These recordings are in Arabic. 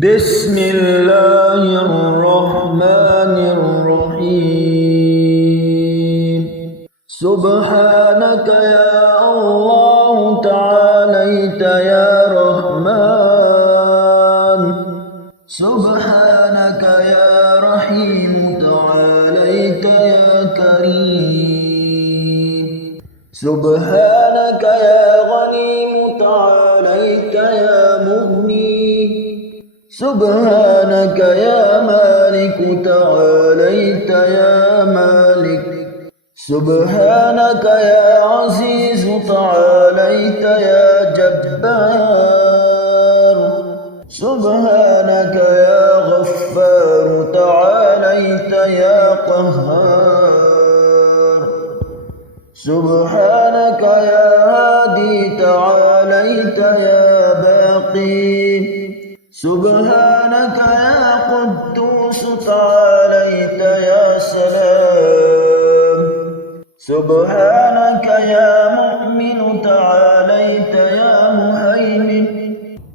بسم الله الرحمن الرحيم. سبحانك يا الله تعاليت يا رحمن، سبحانك يا رحيم تعاليت يا كريم، سبحانك يا غنيم تعاليت يا مغني، سبحانك يا مالك تعاليت يا مالك، سبحانك يا عزيز تعاليت يا جبار، سبحانك يا غفار تعاليت يا قهار، سبحانك يا هادي تعاليت يا باقي، سبحانك يا قدوس تعاليت يا سلام، سبحانك يا مؤمن تعاليت يا مهيمن،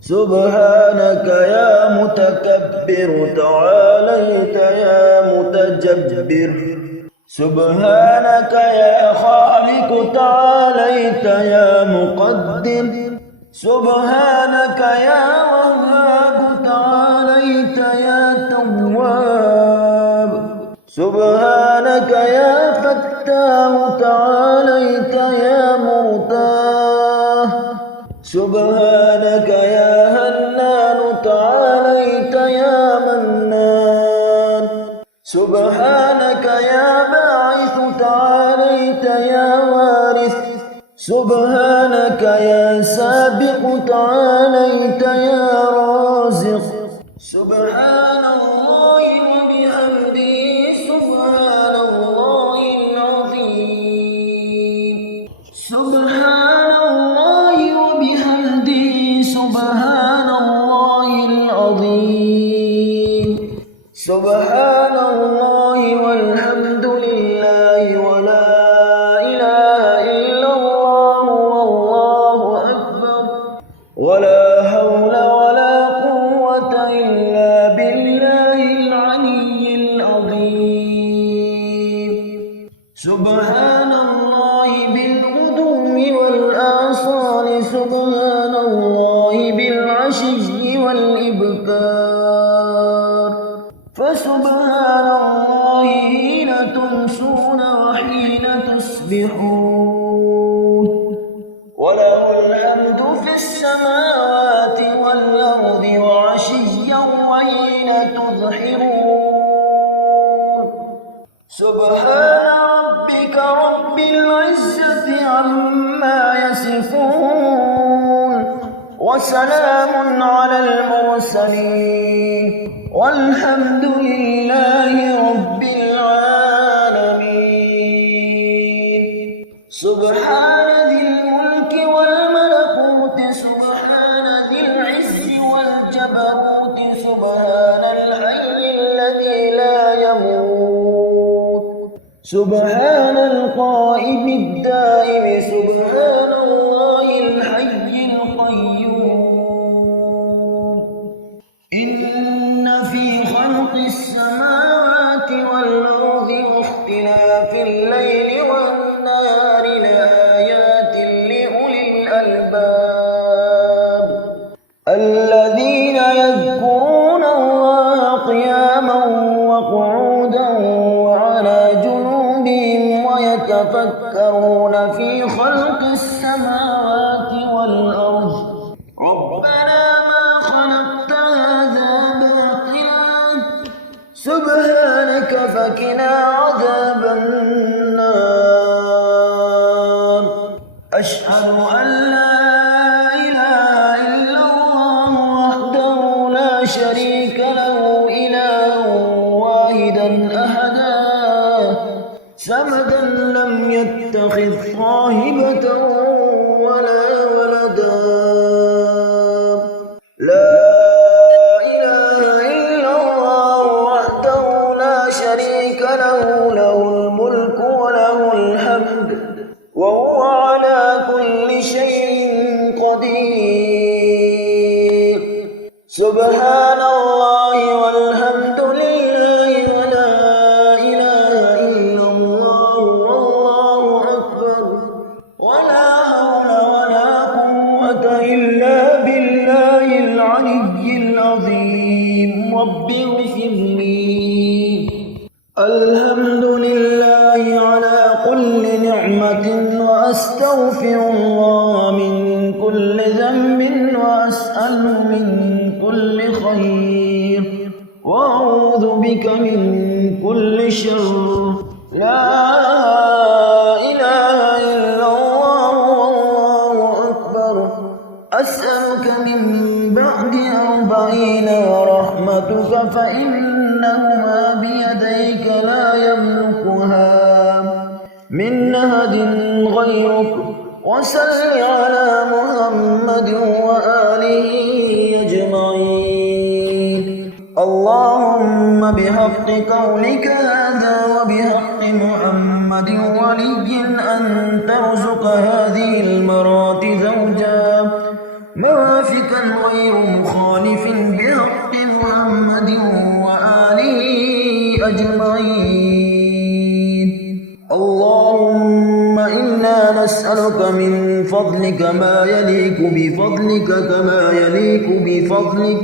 سبحانك يا متكبر تعاليت يا متجبر، سبحانك يا خالق تعاليت يا مقدر، سبحانك يا وهاب تعاليت يا تواب، سبحانك يا فتاح تعاليت يا مرتاح، سبحانك يا هنان تعاليت يا منان، سبحانك يا باعث تعاليت يا وارث، سبحانك يا سابق تعاليت يا رازق، سبحان الله وبحمده سبحان الله العظيم، سبحان الله وبحمده سبحان الله العظيم، سبحان الله والحمد لله ولا ولا حول ولا قوة إلا بالله العلي العظيم، سبحان الله بالغدو والآصال، سبحان الله بالعشي والإبكار، فسبحان الله حين تمسون وحين تصبحون، وله الحمد في السماوات والأرض وعشيا وحين تظهرون، سبحان ربك رب العزة عما يصفون، وسلام على المرسلين، والحمد لله رب العالمين. سبحان ذي الملك والملكوت، سبحان ذي العز والجبروت، سبحان الحي الذي لا يموت، سبحان القائم الدائم، سبحان الله الحي القيوم. إن في خلق السماوات والأرض واختلاف الليل والنهار لآيات لأولي الألباب، الذين يذكرون الله قياما وقعودا وعلى جنوبهم ويتفكرون في خلق السماوات والأرض ربنا ما خلقت هذا باطلا سبحانك فقنا عذاب النار. أشهد أن لا إله إلا الله وحده لا شريك له إله واحدا أحدا صمدا لم يتخذ صاحبة ولا ولدا، لا إله إلا الله وحده لا شريك له، له الملك وله الحمد وهو على كل شيء قدير. سبحان الله والحمد لله ولا إله إلا الله والله أكبر ولا حول ولا قوة إلا بالله العلي العظيم رب اغفر لي. الحمد لله على كل نعمة وأستغفر الله من كل ذنب وأسأله من كل خير وأعوذ بك من كل شر. لا إله إلا الله والله أكبر. أسألك من بعد 40 ورحمتك فإنهما بيديك لا يملكها من أحد غيرك. وصل على محمد وآله أجمعين. اللهم بحق قولك هذا وبحق محمد ولي أن ترزق هذه المرات زوجا موافقا غير مخالف بحق محمد وآله أجمعين. اللهم إنا نسألك من فضلك ما يليق بفضلك كما يليق بفضلك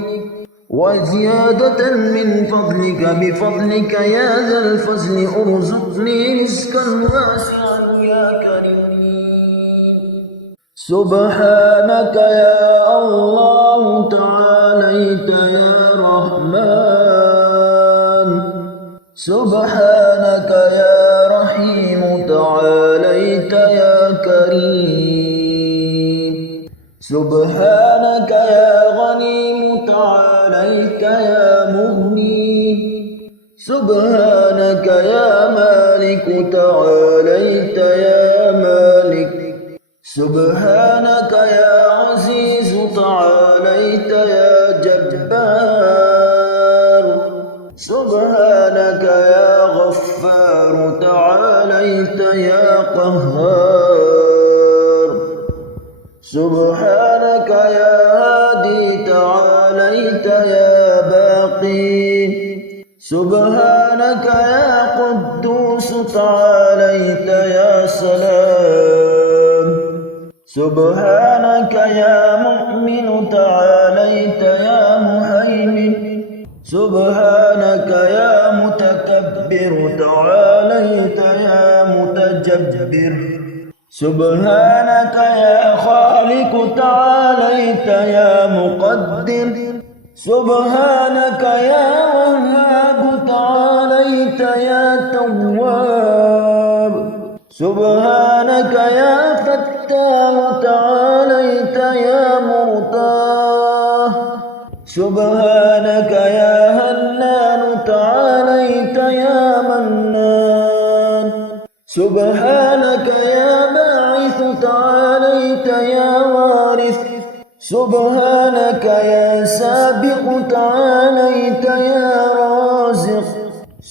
وزيادة من فضلك بفضلك يا ذا الفضل. ارزقني رزقا واسعا يا كريم. سبحانك يا الله تعاليت يا رحمن. سبحانك يا رحيم تعاليت يا كريم. سبحانك يا غني تعاليت يا مغني. سبحانك يا مالك تعاليت يا مالك. سبحانك يا عزيز تعاليت يا جبار. سبحانك يا غفار تعاليت يا قهار. سبحانك يا هادي تعاليت يا باقي. سبحانك يا قدوس تعاليت يا سلام. سبحانك يا مؤمن تعاليت يا مهيمن. سبحانك يا متكبر تعاليت يا متجبر. سبحانك يا خالق تعاليت يا مقدر. سبحانك يا وهاب تعاليت يا تواب. سبحانك يا فتاح تعاليت يا مرتاح. سبحانك يا هنان تعاليت يا منان. سبحانك يا باعث تعاليت يا وارث. سبحانك يا سابق تعاليت يا رازق.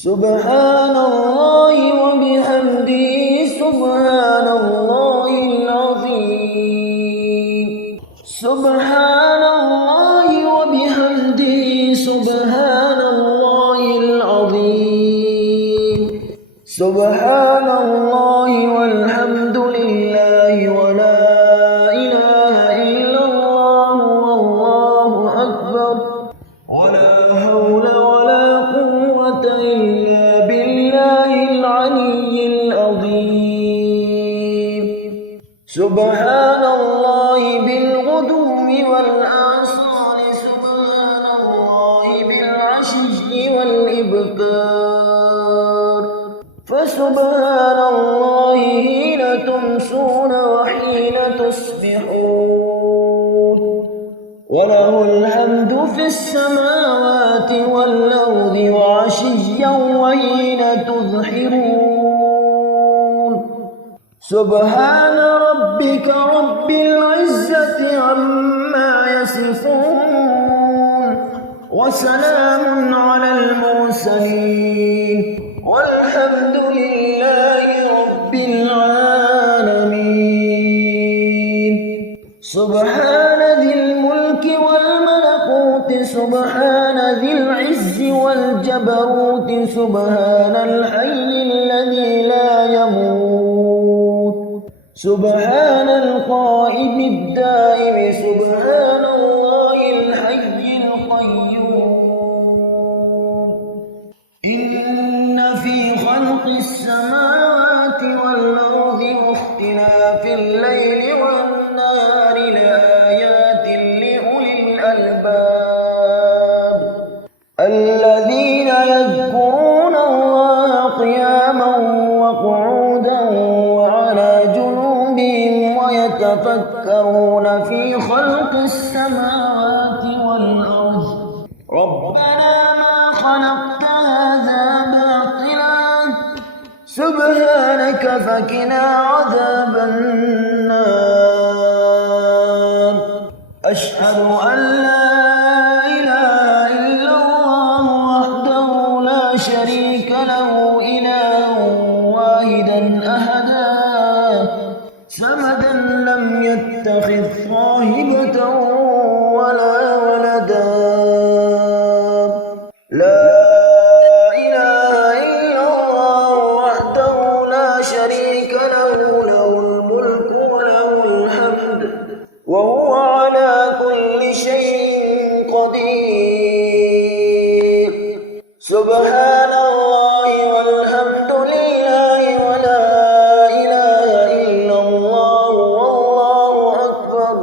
سبحان الله وبحمده سبحان الله العظيم. سبحان الله وبحمده سبحان الله العظيم. سبحان الله والحمد لله ولا إله إلا الله والله أكبر ولا حول ولا قوة إلا بالله العلي العظيم. سبحان الله بالغدو والآصال. سبحان الله بالعشي والإبكار. فسبحان الله حين تمسون وحين تصبحون. وله الحمد في السماوات والأرض وعشيا وحين تظهرون. سبحان ربك رب العزة عما يصفون وسلام على المرسلين والحمد لله رب العالمين. سبحان ذي الملك والملكوت. سبحان ذي العز والجبروت سبحان الحي الذي لا يموت سبحان القائم الدائم سبحان الله الحي القيوم إن في خلق السماوات والأرض واختلاف الليل والنهار لآيات لأولي الألباب الذين يذكرون الله قياما وقعودا وعلى جنوبهم ويتفكرون في خلق السماوات والأرض ربنا ما خلقت هذا باطلا سبحانك فقنا عذاب النار أشهد أن لا إله إلا الله وحده لا شريك له إله واحدا أحدا صمدا لم يتخذ صاحبة ولا ولدا لا إله إلا الله وحده لا شريك له له الملك وله الحمد وهو على كل شيء قدير سبحان الله والحمد لله ولا إله إلا الله والله أكبر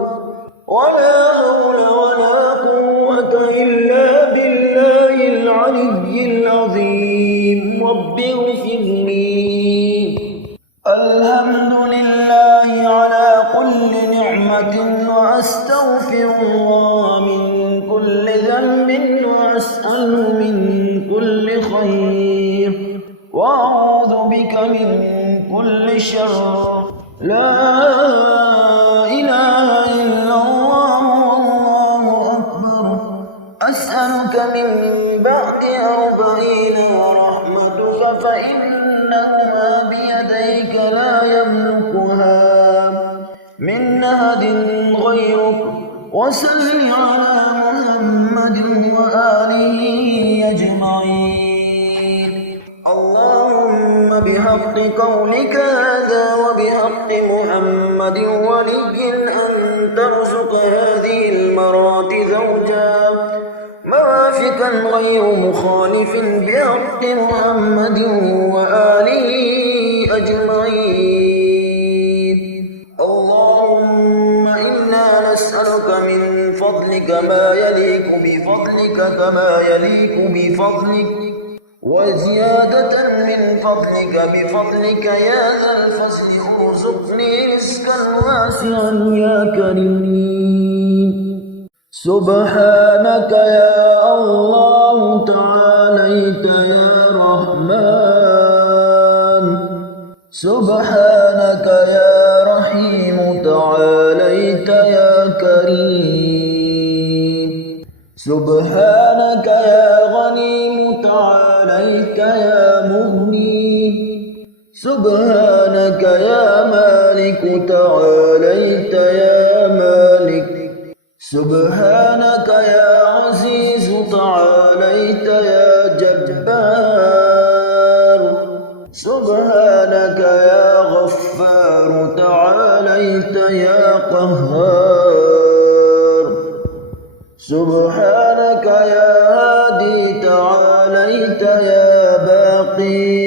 ولا حول ولا قوة إلا بالله العلي العظيم رب اغفر لي الحمد لله على كل نعمة وأستغفر الله من كل ذنب وأسأله من كل خير وأعوذ بك من كل شر لا إله إلا الله والله أكبر أسألك من بعد 40 ورحمتك فإنها بيديك لا يملكها من أحد غيرك وصل على محمد وآله أجمعين اللهم بحق قولك هذا وبحق محمد ولي أن ترزق هذه المرات زوجا موافقا غير مخالف بحق محمد وآله أجمعين اللهم إنا نسألك من فضلك ما يليق بفضلك كما يليق بفضلك وزيادة من فضلك بفضلك يا ذا الفضل ارزقني رزقا واسعا يا كريم سبحانك يا الله تعاليت يا رحمن سبحانك يا رحيم تعاليت يا كريم سبحانك يا غنيم تعاليت يا مغني سبحانك يا مالك تعاليت يا مالك سبحانك يا عزيز تعاليت يا جبار سبحانك يا غفار تعاليت يا قهار سبحانك يا هادي تعاليت يا باقي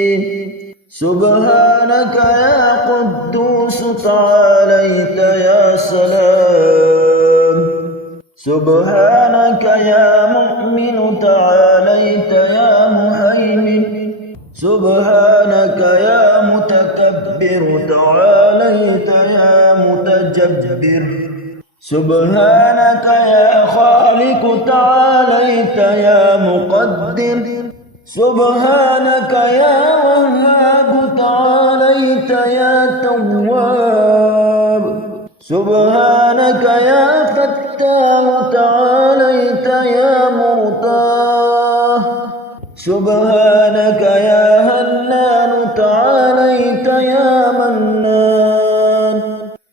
سبحانك يا قدوس تعاليت يا سلام سبحانك يا مؤمن تعاليت يا مهيمن سبحانك يا متكبر تعاليت يا متجبر سبحانك يا خالق تعاليت يا مقدر سبحانك يا وهاب تعاليت يا تواب سبحانك يا فتاح تعاليت يا مرتاح سبحانك يا هنان تعاليت يا منان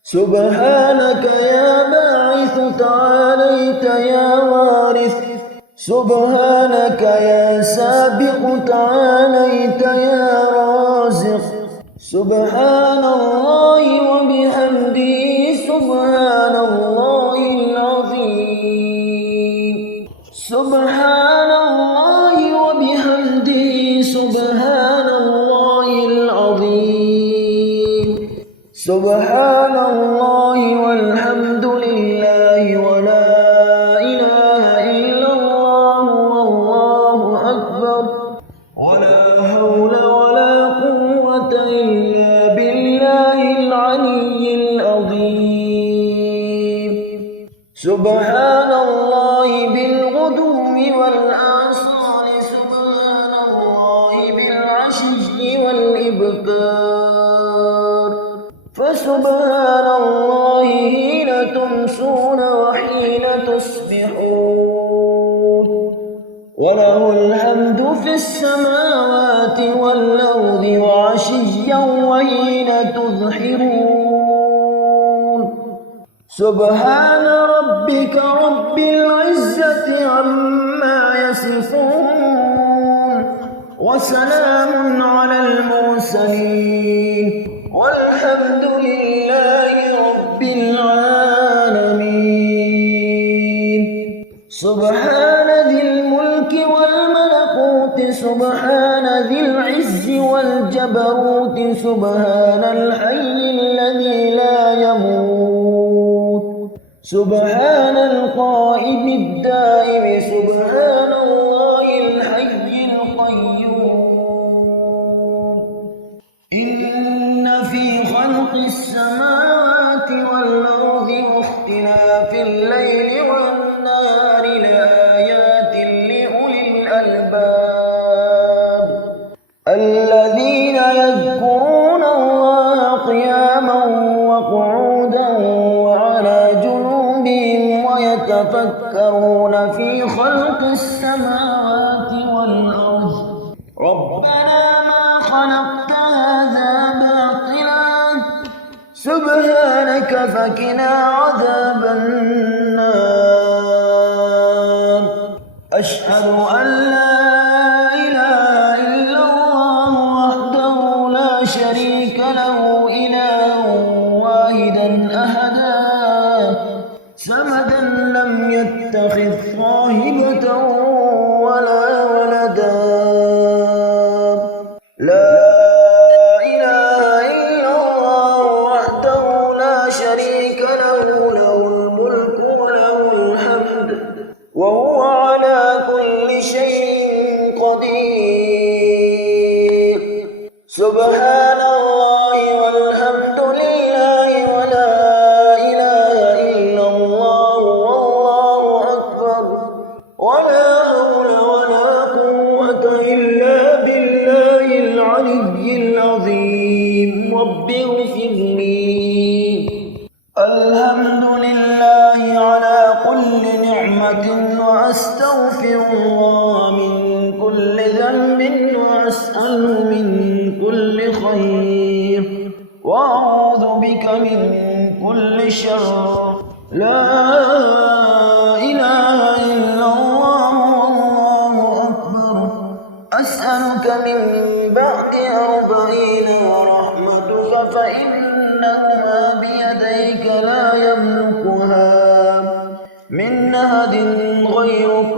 سبحانك يا باعث تعاليت يا وارث سبحانك يا سابق تعاليت يا رازق سبحان الله وبحمده سبحان الله العظيم سبحان الله وبحمده سبحان الله العظيم سبحان الله والحمد لله ولا إله إلا الله والله أكبر ولا حول ولا قوة إلا بالله العلي العظيم سبحان الله بالغدو والآصال سبحان الله بالعشي والإبكار فسبحان الله حين تمسون وحين تصبحون وله الحمد في السماوات والأرض وعشيا وحين تظهرون سبحان ربك رب العزة عما يصفون وسلام على المرسلين والحمد لله رب العالمين سبحان ذي الملك والملكوت سبحان ذي العز والجبروت سبحان الحي الذي لا يموت سبحان القائم الدائم سبحان الله الحي القيوم إن في خلق السماوات والأرض واختلاف الليل والنهار لآيات لأولي الألباب الذين يذكرون الله قياما وقعودا وعلى جنوبهم ويتفكرون في خلق السماوات والأرض ربنا ما خلقت هذا باطلا سبحانك فقنا عذاب النار أشهد أن لا إله إلا الله وحده لا شريك له إله واحدا أحدا صمدا لم يتخذ صاحبة ولا ولدا لا إله إلا الله وحده لا شريك له له الملك وله الحمد وهو على كل شيء قدير سبحان الله والحمد لله ولا إله إلا الله والله أكبر ولا حول ولا قوة إلا بالله العلي العظيم رب اغفر لي الحمد لله على كل نعمة وأستغفر الله من كل ذنب وأسأله من كل خير وأعوذ بك من كل شر لا إله إلا الله والله أكبر أسألك من بعد 40 ورحمتك فإنها بيديك لا يملكها من أحد غيرك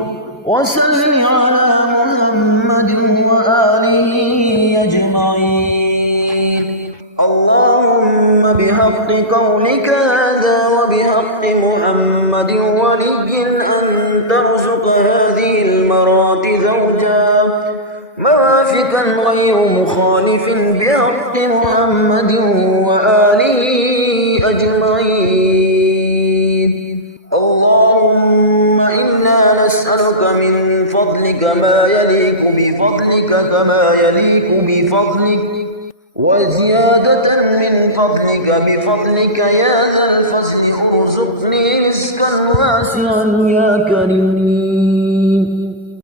وصل على محمد وآله أجمعين اللهم بحق قولك هذا وبحق محمد ولي أن ترزق هذه المرات زوجا موافقا غير مخالف بحق محمد وآله أجمعين اللهم إنا نسألك من فضلك ما يليق بفضلك كما يليق بفضلك وزيادة من فضلك بفضلك يا ذا الفضل ارزقني رزقا واسعا يا كريم